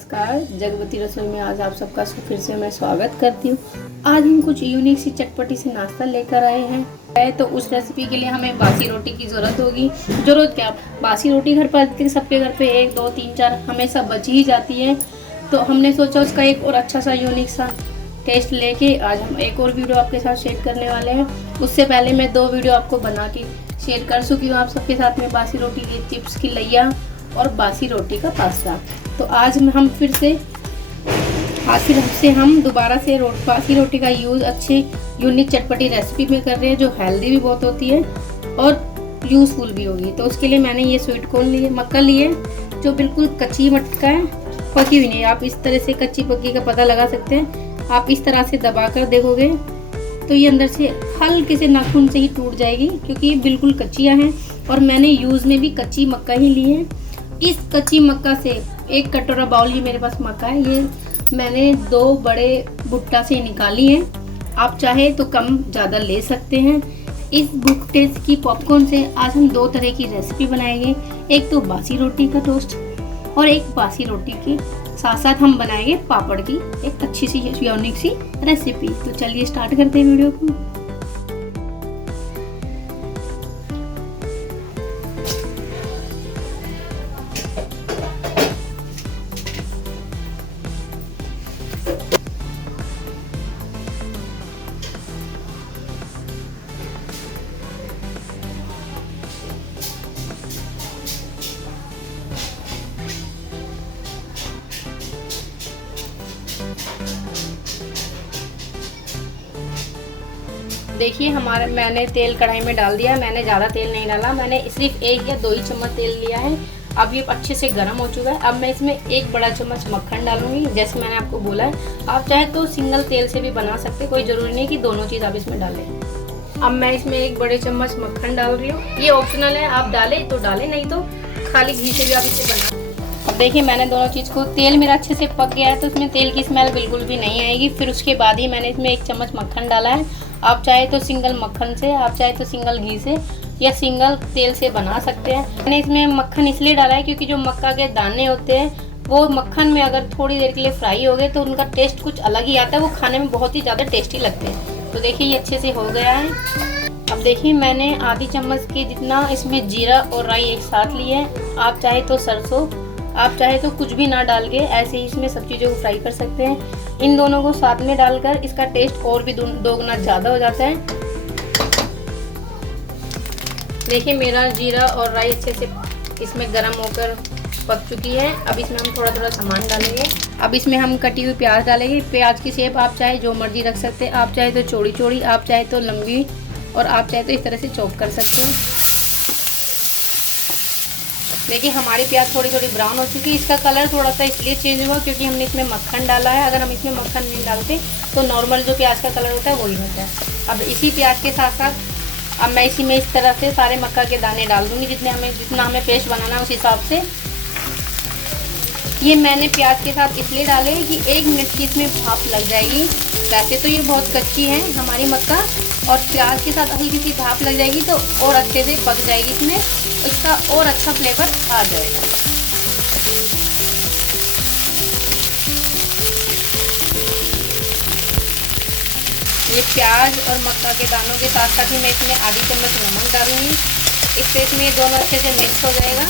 नमस्कार। जगवती रसोई में आज आप सबका फिर से मैं स्वागत करती हूँ। आज हम कुछ यूनिक सी चटपटी सी नाश्ता लेकर आए हैं। तो उस रेसिपी के लिए हमें बासी रोटी की ज़रूरत होगी। ज़रूरत क्या, बासी रोटी घर पर सबके घर पे 1 2 3 4 हमेशा बची ही जाती है। तो हमने सोचा उसका एक और अच्छा सा यूनिक सा टेस्ट लेके आज हम एक और वीडियो आपके साथ शेयर करने वाले हैं। उससे पहले मैं 2 वीडियो आपको बना के शेयर कर चुकी हूँ आप सबके साथ में, बासी रोटी की चिप्स की लैया और बासी रोटी का पास्ता। तो आज हम फिर से हम दोबारा से बासी रोटी का यूज़ अच्छी यूनिक चटपटी रेसिपी में कर रहे हैं, जो हेल्दी भी बहुत होती है और यूज़फुल भी होगी। तो उसके लिए मैंने ये स्वीट कॉर्न मक्का लिए, जो बिल्कुल कच्ची मक्का है, पकी हुई नहीं। आप इस तरह से कच्ची पक्की का पता लगा सकते हैं। आप इस तरह से दबा कर देखोगे तो ये अंदर से हल्के से नाखून से ही टूट जाएगी, क्योंकि ये बिल्कुल कच्चियाँ हैं और मैंने यूज़ में भी कच्ची मक्का ही ली है। इस कच्ची मक्का से 1 कटोरा बाउल, ये मेरे पास मक्का है, ये मैंने 2 बड़े भुट्टा से निकाली है। आप चाहे तो कम ज़्यादा ले सकते हैं। इस भुट्टे की पॉपकॉर्न से आज हम 2 तरह की रेसिपी बनाएंगे। एक तो बासी रोटी का टोस्ट और एक बासी रोटी के साथ साथ हम बनाएंगे पापड़ की एक अच्छी सी यूनिक सी रेसिपी। तो चलिए स्टार्ट करते हैं वीडियो को। देखिए मैंने तेल कढ़ाई में डाल दिया। मैंने ज़्यादा तेल नहीं डाला, मैंने सिर्फ 1 या 2 ही चम्मच तेल लिया है। अब ये अच्छे से गर्म हो चुका है। अब मैं इसमें 1 बड़ा चम्मच मक्खन डालूंगी। जैसे मैंने आपको बोला है, आप चाहे तो सिंगल तेल से भी बना सकते, कोई ज़रूरी नहीं कि दोनों चीज़ आप इसमें डालें। अब मैं इसमें 1 बड़े चम्मच मक्खन डाल रही हूँ। ये ऑप्शनल है, आप डालें तो डालें, नहीं तो खाली घी से भी आप इसे बना। अब देखिए मैंने दोनों चीज़ को, तेल मेरा अच्छे से पक गया है तो इसमें तेल की स्मेल बिल्कुल भी नहीं आएगी। फिर उसके बाद ही मैंने इसमें 1 चम्मच मक्खन डाला है। आप चाहे तो सिंगल मक्खन से, आप चाहे तो सिंगल घी से या सिंगल तेल से बना सकते हैं। मैंने इसमें मक्खन इसलिए डाला है क्योंकि जो मक्का के दाने होते हैं वो मक्खन में अगर थोड़ी देर के लिए फ्राई हो गए तो उनका टेस्ट कुछ अलग ही आता है, वो खाने में बहुत ही ज़्यादा टेस्टी लगते हैं। तो देखिए ये अच्छे से हो गया है। अब देखिए मैंने आधी चम्मच के जितना इसमें जीरा और राई एक साथ ली है। आप चाहे तो सरसों, आप चाहे तो कुछ भी ना डाल के ऐसे ही इसमें सब चीज़ों को फ्राई कर सकते हैं। इन दोनों को साथ में डालकर इसका टेस्ट और भी 2 गुना ज़्यादा हो जाता है। देखिए मेरा जीरा और राई अच्छे से इसमें गर्म होकर पक चुकी है। अब इसमें हम थोड़ा थोड़ा सामान डालेंगे। अब इसमें हम कटी हुई प्याज डालेंगे। प्याज की शेप आप चाहे जो मर्जी रख सकते हैं, आप चाहे तो चौड़ी चौड़ी, आप चाहे तो लंबी, और आप चाहे तो इस तरह से चॉप कर सकते हैं। देखिए हमारी प्याज थोड़ी थोड़ी ब्राउन हो चुकी है। इसका कलर थोड़ा सा इसलिए चेंज हुआ क्योंकि हमने इसमें मक्खन डाला है। अगर हम इसमें मक्खन नहीं डालते तो नॉर्मल जो प्याज का कलर होता है वही होता है। अब इसी प्याज के साथ साथ अब मैं इसी में इस तरह से सारे मक्का के दाने डाल दूँगी, जितना हमें पेस्ट बनाना है उस हिसाब से। ये मैंने प्याज के साथ इसलिए डाले कि 1 मिनट की इसमें भाप लग जाएगी। वैसे तो ये बहुत कच्ची है हमारी मक्का, और प्याज के साथ हल्की सी भाप लग जाएगी तो और अच्छे से पक जाएगी, इसमें इसका और अच्छा फ्लेवर आ जाएगा। ये प्याज और मक्का के दानों के साथ साथ ही मैं इसमें आधी चम्मच नमक डालूंगी। इससे इसमें दोनों अच्छे से मिक्स हो जाएगा।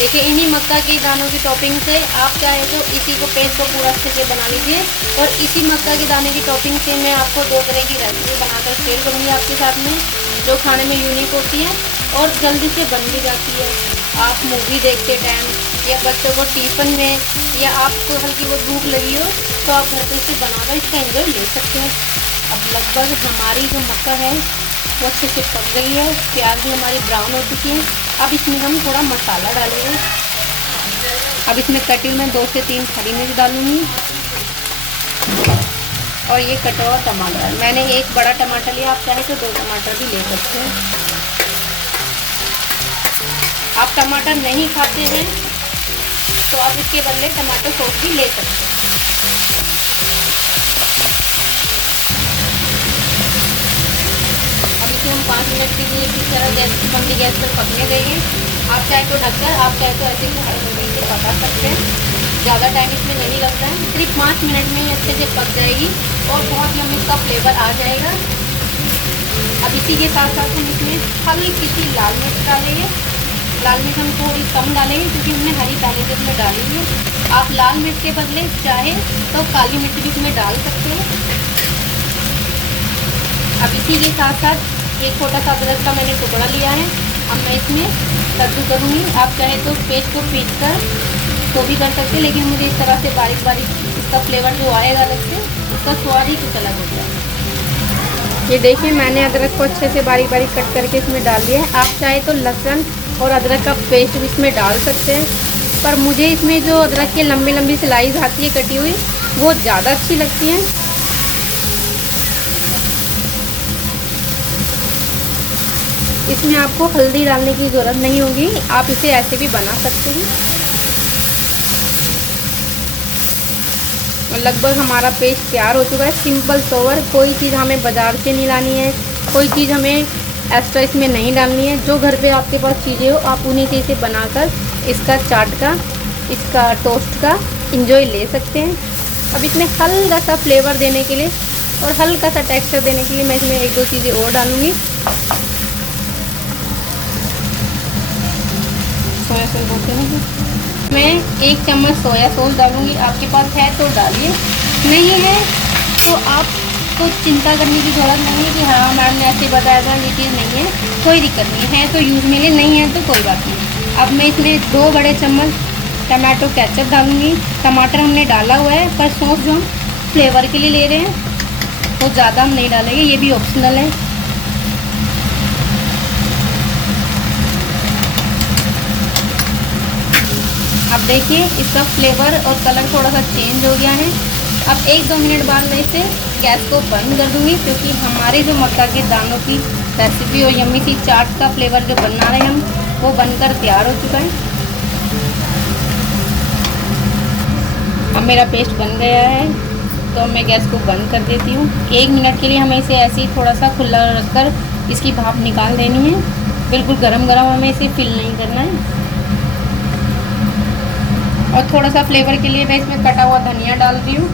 देखिए इन्हीं मक्का के दानों की टॉपिंग से आप चाहे तो इसी को पेस्ट को पूरा अच्छे से बना लीजिए। और इसी मक्का के दाने की टॉपिंग से मैं आपको 2 तरह की रेसिपी बनाकर शेयर करूँगी आपके साथ में, जो खाने में यूनिक होती है और जल्दी से बन भी जाती है। आप मूवी देखते टाइम या बच्चों को टिफ़िन में, या आपको हल्की बहुत भूख लगी हो तो आप घर पर इसे बनाकर इसका एंजॉय ले सकते हैं। अब लगभग हमारी जो मक्का है वो अच्छे से पक गई है, प्याज भी हमारी ब्राउन हो चुकी है। अब इसमें हम थोड़ा मसाला डालेंगे। अब इसमें कटी हुई मैं 2 से 3 हरी मिर्च डालूंगी और ये कटा हुआ टमाटर। मैंने 1 बड़ा टमाटर लिया, आप चाहे तो 2 टमाटर भी ले सकते हैं। आप टमाटर नहीं खाते हैं तो आप इसके बदले टमाटर सॉस भी ले सकते हैं। अब इसे हम 5 मिनट के लिए किस तरह गैस की मंदी गैस पर पकने देंगे। आप चाहे तो ढककर, आप चाहे तो ऐसे ही हरे मिर्च से पका सकते हैं। ज़्यादा टाइम इसमें नहीं लगता है, सिर्फ 5 मिनट में ही अच्छे से पक जाएगी और बहुत ही इसका फ्लेवर आ जाएगा। अब इसी के साथ साथ हम इसमें हल्की सी लाल मिर्च डालेंगे। लाल मिर्च हम थोड़ी कम डालेंगे क्योंकि हमने हरी पहले से इसमें डाली है। आप लाल मिर्च के बदले चाहे तो काली मिर्च भी इसमें डाल सकते हैं। अब इसी के साथ साथ एक छोटा सा अदरक का मैंने टुकड़ा लिया है, अब मैं इसमें कद्दू करूँगी। आप चाहे तो पेस्ट को पीस कर तो भी कर सकते हैं, लेकिन मुझे इस तरह से बारीक बारीक इसका फ्लेवर जो आएगा अलग से, उसका स्वाद ही कुछ अलग होता है। ये देखिए मैंने अदरक को अच्छे से बारीक बारीक कट करके इसमें डाल दिया है। आप चाहे तो लहसुन और अदरक का पेस्ट भी इसमें डाल सकते हैं, पर मुझे इसमें जो अदरक की लंबी लंबी स्लाइस आती है कटी हुई, वो ज़्यादा अच्छी लगती है। इसमें आपको हल्दी डालने की ज़रूरत नहीं होगी, आप इसे ऐसे भी बना सकते हैं। लगभग हमारा पेस्ट तैयार हो चुका है, सिंपल सोवर। कोई चीज़ हमें बाज़ार से नहीं लानी है, कोई चीज़ हमें एक्स्ट्रा इसमें नहीं डालनी है। जो घर पे आपके पास चीज़ें हो आप उन्हीं से इसे बनाकर इसका चाट का, इसका टोस्ट का इंजॉय ले सकते हैं। अब इसमें हल्का सा फ्लेवर देने के लिए और हल्का सा टेक्सचर देने के लिए मैं इसमें एक दो चीज़ें और डालूँगी। सोया सॉस बोलते हैं, मैं 1 चम्मच सोया सॉस डालूँगी। आपके पास है तो डालिए, नहीं है तो आपको चिंता करने की ज़रूरत नहीं है कि हाँ मैम ने ऐसे बताया था, ये चीज़ नहीं है, कोई दिक्कत नहीं है तो यूज़ में लिए, नहीं है तो कोई बात नहीं। अब मैं इसमें 2 बड़े चम्मच टमाटो केचप डालूँगी। टमाटर हमने डाला हुआ है, पर सॉस जो हम फ्लेवर के लिए ले रहे हैं वो ज़्यादा हम नहीं डालेंगे, ये भी ऑप्शनल है। अब देखिए इसका फ्लेवर और कलर थोड़ा सा चेंज हो गया है। अब 1-2 मिनट बाद मैं इसे गैस को बंद कर दूंगी, क्योंकि हमारे जो मक्का के दानों की रेसिपी और यम्मी सी चाट का फ्लेवर जो बना रहे हैं हम, वो बनकर तैयार हो चुका है। अब मेरा पेस्ट बन गया है तो मैं गैस को बंद कर देती हूँ। 1 मिनट के लिए हमें इसे ऐसे ही थोड़ा सा खुला रखकर इसकी भाप निकाल देनी है। बिल्कुल गरम गरम हमें इसे फिल नहीं करना है। और थोड़ा सा फ्लेवर के लिए मैं इसमें कटा हुआ धनिया डाल रही हूँ।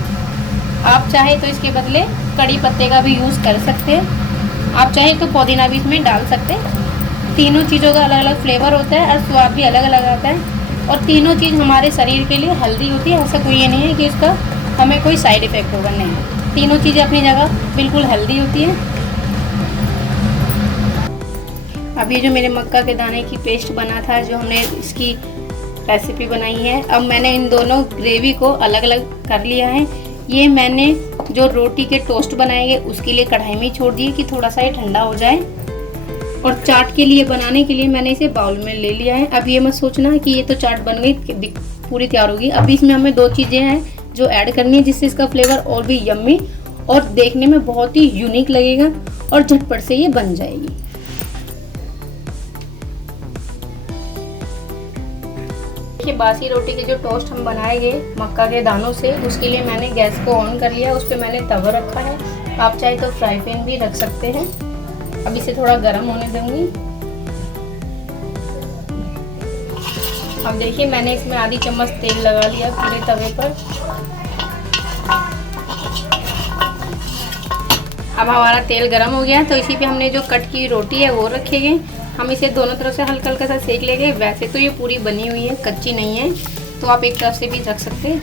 आप चाहे तो इसके बदले कड़ी पत्ते का भी यूज़ कर सकते हैं, आप चाहे तो पुदीना भी इसमें डाल सकते हैं। तीनों चीज़ों का अलग अलग फ्लेवर होता है और स्वाद भी अलग अलग आता है, और तीनों चीज़ हमारे शरीर के लिए हेल्दी होती है। ऐसा कोई ये नहीं है कि इसका हमें कोई साइड इफ़ेक्ट होगा, नहीं, तीनों चीज़ें अपनी जगह बिल्कुल हेल्दी होती हैं। अब ये जो मेरे मक्का के दाने की पेस्ट बना था, जो हमने इसकी रेसिपी बनाई है, अब मैंने इन दोनों ग्रेवी को अलग अलग कर लिया है। ये मैंने जो रोटी के टोस्ट बनाएंगे उसके लिए कढ़ाई में छोड़ दिए कि थोड़ा सा ये ठंडा हो जाए, और चाट के लिए बनाने के लिए मैंने इसे बाउल में ले लिया है। अब ये मत सोचना कि ये तो चाट बन गई, पूरी तैयार होगी। अब इसमें हमें 2 चीज़ें हैं जो ऐड करनी है, जिससे इसका फ्लेवर और भी यम्मी और देखने में बहुत ही यूनिक लगेगा और झटपट से ये बन जाएगी। बासी रोटी के जो टोस्ट हम बनाएंगे मक्का के दानों से, उसके लिए मैंने गैस को ऑन कर लिया, उस पर मैंने तवा रखा है। आप चाहे तो फ्राई पैन भी रख सकते हैं। अब इसे थोड़ा गर्म होने दूंगी। अब देखिए मैंने इसमें आधी चम्मच तेल लगा लिया पूरे तवे पर। अब हमारा तेल गर्म हो गया है, तो इसी पे हमने जो कट की रोटी है वो रखेंगे। हम इसे दोनों तरफ से हल्का हल्का सा सेक लेंगे। वैसे तो ये पूरी बनी हुई है, कच्ची नहीं है, तो आप एक तरफ से भी रख सकते हैं।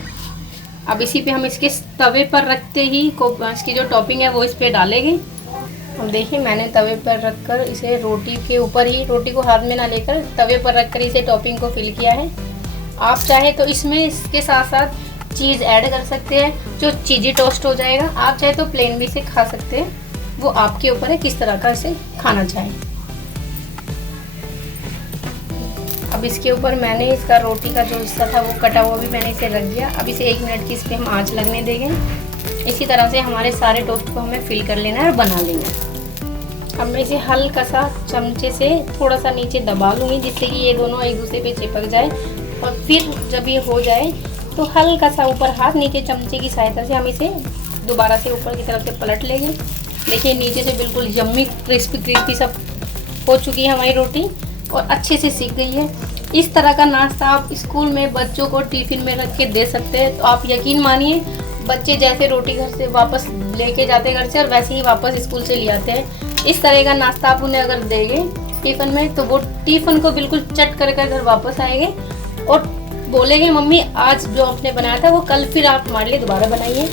अब इसी पे हम इसके तवे पर रखते ही इसकी जो टॉपिंग है वो इस पर डालेंगे। अब देखिए मैंने तवे पर रखकर इसे रोटी के ऊपर ही, रोटी को हाथ में ना लेकर तवे पर रखकर इसे टॉपिंग को फिल किया है। आप चाहे तो इसमें इसके साथ साथ चीज़ ऐड कर सकते हैं, जो चीज़ी टोस्ट हो जाएगा। आप चाहे तो प्लेन भी इसे खा सकते हैं, वो आपके ऊपर है किस तरह का इसे खाना चाहें। अब इसके ऊपर मैंने इसका रोटी का जो हिस्सा था वो कटा हुआ भी मैंने इसे रख दिया। अब इसे 1 मिनट की इस पर हम आँच लगने देंगे। इसी तरह से हमारे सारे टोस्ट को हमें फिल कर लेना है और बना लेना है। अब मैं इसे हल्का सा चमचे से थोड़ा सा नीचे दबा लूँगी, जिससे कि ये दोनों एक दूसरे पे चिपक जाए। और फिर जब ये हो जाए तो हल्का सा ऊपर हाथ नीचे चमचे की सहायता से हम इसे दोबारा से ऊपर की तरफ से पलट लेंगे। देखिए नीचे से बिल्कुल यम्मी क्रिस्पी क्रिस्पी सब हो चुकी है हमारी रोटी और अच्छे से सीख गई है। इस तरह का नाश्ता आप स्कूल में बच्चों को टिफ़िन में रख के दे सकते हैं। तो आप यकीन मानिए बच्चे जैसे रोटी घर से वापस लेके जाते हैं घर से और वैसे ही वापस स्कूल से ले आते हैं। इस तरह का नाश्ता आप उन्हें अगर देंगे टिफ़िन में तो वो टिफ़िन को बिल्कुल चट कर घर वापस आएंगे और बोलेंगे मम्मी आज जो आपने बनाया था वो कल फिर आप हमारे लिए दोबारा बनाइए।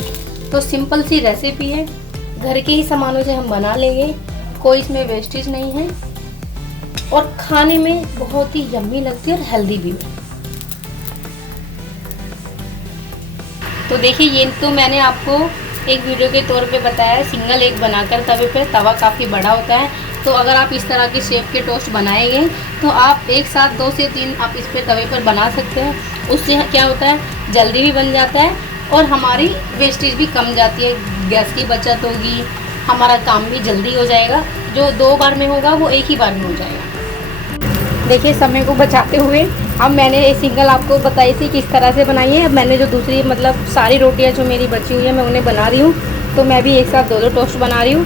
तो सिंपल सी रेसिपी है, घर के ही सामानों से हम बना लेंगे, कोई इसमें वेस्टेज नहीं है और खाने में बहुत ही यम्मी लगती है और हेल्दी भी है। तो देखिए ये तो मैंने आपको एक वीडियो के तौर पे बताया है, सिंगल एग बनाकर तवे पे। तवा काफ़ी बड़ा होता है तो अगर आप इस तरह के शेप के टोस्ट बनाएंगे तो आप एक साथ 2 से 3 आप इस पे तवे पर बना सकते हैं। उससे क्या होता है जल्दी भी बन जाता है और हमारी वेस्टेज भी कम जाती है, गैस की बचत होगी, हमारा काम भी जल्दी हो जाएगा। जो 2 बार में होगा वो एक ही बार में हो जाएगा। देखिए समय को बचाते हुए अब मैंने सिंगल आपको बताई थी किस तरह से बनाई है। अब मैंने जो दूसरी मतलब सारी रोटियां जो मेरी बची हुई है मैं उन्हें बना रही हूँ। तो मैं भी एक साथ 2-2 टोस्ट बना रही हूँ।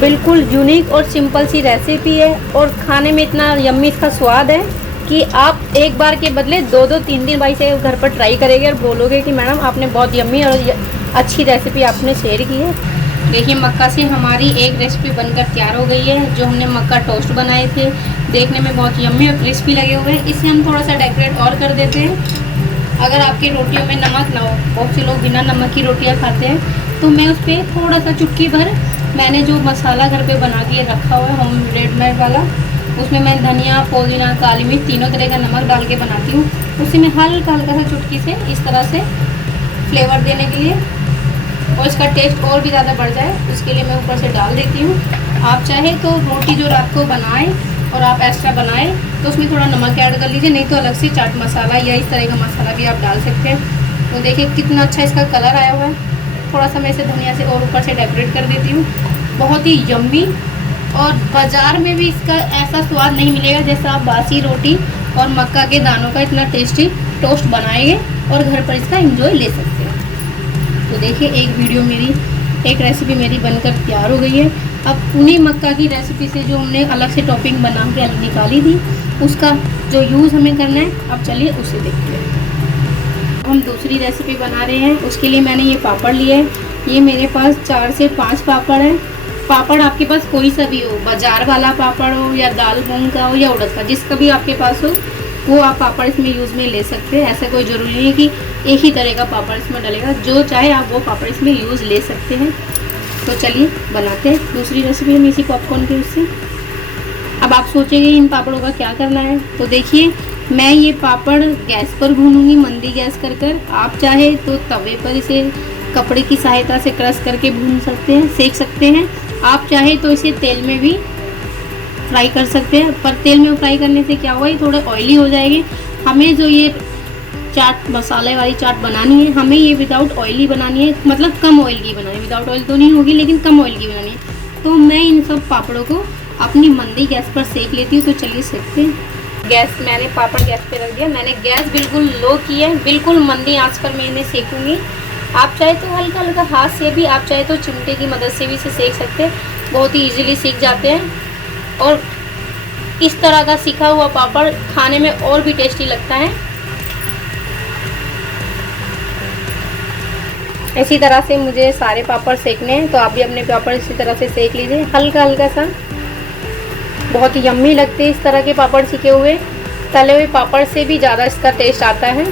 बिल्कुल यूनिक और सिंपल सी रेसिपी है और खाने में इतना यम्मी इसका स्वाद है कि आप एक बार के बदले 2-2 3-3 बार से घर पर ट्राई करेंगे और बोलोगे कि मैडम आपने बहुत यम्मी और अच्छी रेसिपी आपने शेयर की है। देखिए मक्का से हमारी एक रेसिपी बनकर तैयार हो गई है। जो हमने मक्का टोस्ट बनाए थे देखने में बहुत यम्मी और क्रिस्पी लगे हुए हैं। इसे हम थोड़ा सा डेकोरेट और कर देते हैं। अगर आपकी रोटियों में नमक ना हो, बहुत से लोग बिना नमक की रोटियां खाते हैं, तो मैं उस पर थोड़ा सा चुटकी भर मैंने जो मसाला घर पे बना के रखा हुआ है होम रेडमेड वाला, उसमें मैं धनिया, पुदीना, काली मिर्च तीनों तरह का नमक डाल के बनाती हूँ। उसी में हल्का हल्का सा चुटकी से इस तरह से फ्लेवर देने के लिए और इसका टेस्ट और भी ज़्यादा बढ़ जाए उसके लिए मैं ऊपर से डाल देती हूँ। आप चाहे तो रोटी जो रात को बनाएं और आप एक्स्ट्रा बनाएं तो उसमें थोड़ा नमक ऐड कर लीजिए, नहीं तो अलग से चाट मसाला या इस तरह का मसाला भी आप डाल सकते हैं। तो देखिए कितना अच्छा इसका कलर आया हुआ है। थोड़ा सा मैं इसे धनिया से और ऊपर से डेकोरेट कर देती हूँ। बहुत ही यम्मी और बाज़ार में भी इसका ऐसा स्वाद नहीं मिलेगा जैसा आप बासी रोटी और मक्का के दानों का इतना टेस्टी टोस्ट बनाएंगे और घर पर इसका एंजॉय ले सकते हैं। तो देखिए एक रेसिपी मेरी बनकर तैयार हो गई है। अब पुणे मक्का की रेसिपी से जो हमने अलग से टॉपिंग बना के निकाली थी उसका जो यूज़ हमें करना है, अब चलिए उसे देखते हैं। हम दूसरी रेसिपी बना रहे हैं, उसके लिए मैंने ये पापड़ लिए हैं। ये मेरे पास 4 से 5 पापड़ हैं। पापड़ आपके पास कोई सा भी हो, बाजार वाला पापड़ हो या दाल मूंग का हो या उड़द का, जिसका भी आपके पास हो वो आप पापड़ इसमें यूज़ में ले सकते हैं। ऐसा कोई ज़रूरी नहीं है कि एक ही तरह का पापड़ इसमें डलेगा, जो चाहे आप वो पापड़ इसमें यूज़ ले सकते हैं। तो चलिए बनाते हैं दूसरी रेसिपी हम इसी पॉपकॉर्न के उससे। अब आप सोचेंगे इन पापड़ों का क्या करना है, तो देखिए मैं ये पापड़ गैस पर भूनूंगी, मंदी गैस कर। आप चाहे तो तवे पर इसे कपड़े की सहायता से क्रश करके भून सकते हैं, सेक सकते हैं। आप चाहे तो इसे तेल में भी फ्राई कर सकते हैं, पर तेल में फ्राई करने से क्या हुआ, ये थोड़े ऑयली हो जाएंगे। हमें जो ये चाट मसाले वाली चाट बनानी है, हमें ये विदाउट ऑयली बनानी है, मतलब कम ऑयल की बनानी है। विदाउट ऑयल तो नहीं होगी लेकिन कम ऑयल की बनानी है। तो मैं इन सब पापड़ों को अपनी मंदी गैस पर सेक लेती हूँ। तो चलिए सेकते हैं। गैस मैंने पापड़ गैस पे रख दिया, मैंने गैस बिल्कुल लो की है, बिल्कुल मंदी आंच पर मैं इन्हें सेकूँगी। आप चाहे तो हल्का हल्का हाथ से भी, आप चाहे तो चिमटे की मदद से भी इसे सेक सकते हैं, बहुत ही ईजिली सीख जाते हैं। और इस तरह का सिका हुआ पापड़ खाने में और भी टेस्टी लगता है। इसी तरह से मुझे सारे पापड़ सेकने हैं, तो आप भी अपने पापड़ इसी तरह से सेक लीजिए हल्का हल्का सा। बहुत यम्मी लगते हैं इस तरह के पापड़ सिके हुए। तले हुए पापड़ से भी ज़्यादा इसका टेस्ट आता है।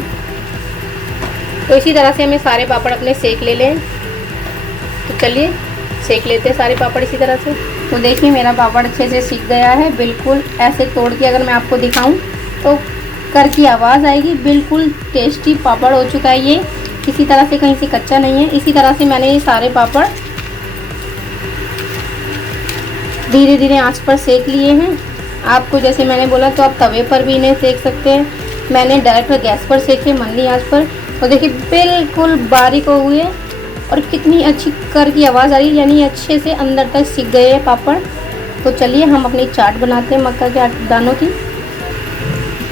तो इसी तरह से हमें सारे पापड़ अपने सेक ले लें। तो चलिए सेक लेते हैं सारे पापड़ इसी तरह से। तो देखिए मेरा पापड़ अच्छे से सीख गया है, बिल्कुल ऐसे तोड़ के अगर मैं आपको दिखाऊं तो कर की आवाज़ आएगी। बिल्कुल टेस्टी पापड़ हो चुका है ये, किसी तरह से कहीं से कच्चा नहीं है। इसी तरह से मैंने ये सारे पापड़ धीरे धीरे आंच पर सेक लिए हैं। आपको जैसे मैंने बोला तो आप तवे पर भी इन्हें सेक सकते हैं, मैंने डायरेक्ट गैस पर सेके मंदी आंच पर। तो देखिए बिल्कुल बारीक हो हुए और कितनी अच्छी कर की आवाज़ आ रही है, यानी अच्छे से अंदर तक सिक गए हैं पापड़। तो चलिए हम अपनी चाट बनाते हैं मक्का के दानों की।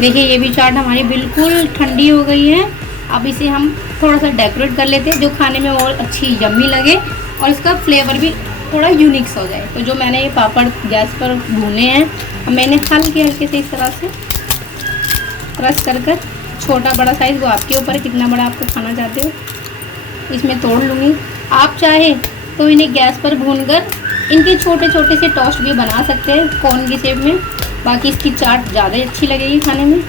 देखिए ये भी चाट हमारी बिल्कुल ठंडी हो गई है। अब इसे हम थोड़ा सा डेकोरेट कर लेते हैं, जो खाने में और अच्छी यम्मी लगे और इसका फ्लेवर भी थोड़ा यूनिक सा हो जाए। तो जो मैंने ये पापड़ गैस पर भूने हैं, अब मैंने हल्के हल्के से इस तरह से क्रश कर छोटा बड़ा साइज़ वो आपके ऊपर है, कितना बड़ा आपको खाना चाहते हो, इसमें तोड़ लूँगी। आप चाहे तो इन्हें गैस पर भूनकर इनके छोटे छोटे से टोस्ट भी बना सकते हैं कोन की शेप में, बाकी इसकी चाट ज़्यादा अच्छी लगेगी खाने में।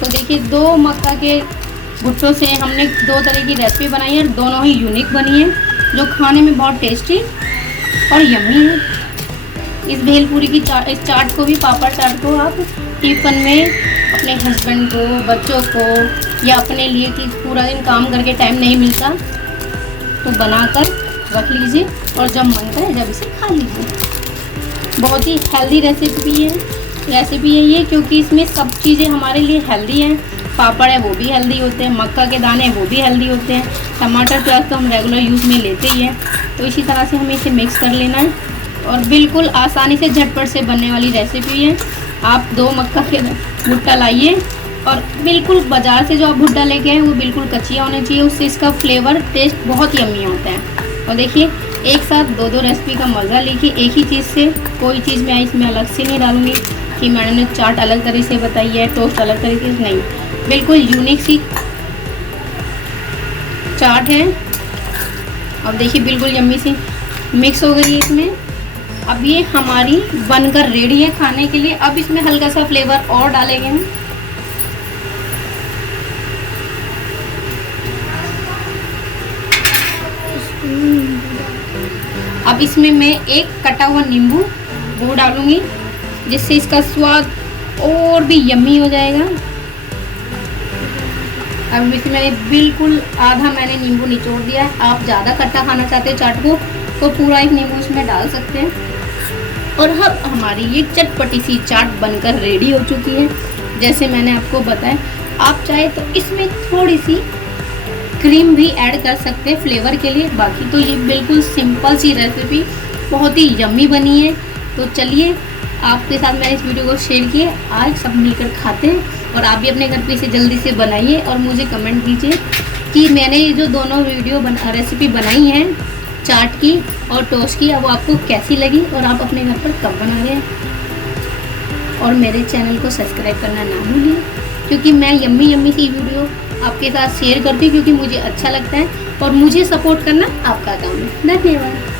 तो देखिए 2 मक्का के भुट्टों से हमने 2 तरह की रेसिपी बनाई है, दोनों ही यूनिक बनी है, जो खाने में बहुत टेस्टी और यम्मी है। इस भेलपूरी की इस चाट को भी, पापड़ चाट को आप टिफ़िन में अपने हस्बैंड को, बच्चों को, या अपने लिए कि पूरा दिन काम करके टाइम नहीं मिलता तो बनाकर रख लीजिए और जब मन करे जब इसे खा लीजिए। बहुत ही हेल्दी रेसिपी है ये, क्योंकि इसमें सब चीज़ें हमारे लिए हेल्दी हैं। पापड़ है वो भी हेल्दी होते हैं, मक्का के दाने वो भी हेल्दी होते हैं, टमाटर प्याज तो हम रेगुलर यूज़ में लेते ही हैं। तो इसी तरह से हमें इसे मिक्स कर लेना है और बिल्कुल आसानी से झटपट से बनने वाली रेसिपी है। आप 2 मक्का के भुट्टा लाइए और बिल्कुल बाज़ार से जो आप भुट्टा लेके आए वो बिल्कुल कच्चिया होने चाहिए, उससे इसका फ्लेवर टेस्ट बहुत यम्मी होता है। और देखिए एक साथ 2 रेसिपी का मज़ा लीजिए एक ही चीज़ से। कोई चीज़ मैं इसमें अलग से नहीं डालूँगी कि मैंने चाट अलग तरीके से बताई है, टोस्ट अलग तरीके से, नहीं, बिल्कुल यूनिक सी चाट है। अब देखिए बिल्कुल यम्मी सी मिक्स हो गई है इसमें। अब ये हमारी बनकर रेडी है खाने के लिए। अब इसमें हल्का सा फ्लेवर और डालेंगे हम। अब इसमें मैं एक कटा हुआ नींबू वो डालूंगी, जिससे इसका स्वाद और भी यम्मी हो जाएगा। अब इसमें मैंने बिल्कुल आधा मैंने नींबू निचोड़ दिया है। आप ज़्यादा खट्टा खाना चाहते हैं चाट को तो पूरा एक नींबू इसमें डाल सकते हैं। और अब हमारी ये चटपटी सी चाट बनकर रेडी हो चुकी है। जैसे मैंने आपको बताया, आप चाहे तो इसमें थोड़ी सी क्रीम भी ऐड कर सकते हैं फ्लेवर के लिए। बाकी तो ये बिल्कुल सिंपल सी रेसिपी बहुत ही यम्मी बनी है। तो चलिए आपके साथ मैंने इस वीडियो को शेयर किया, आज सब मिलकर खाते हैं। और आप भी अपने घर पे इसे जल्दी से बनाइए और मुझे कमेंट कीजिए कि मैंने ये जो दोनों रेसिपी बनाई हैं चाट की और टोस्ट की, वो आपको कैसी लगी और आप अपने घर पर कब बना रहे हैं। और मेरे चैनल को सब्सक्राइब करना ना भूलिए, क्योंकि मैं यम्मी यम्मी सी वीडियो आपके साथ शेयर करती हूँ, क्योंकि मुझे अच्छा लगता है और मुझे सपोर्ट करना आपका काम है। धन्यवाद।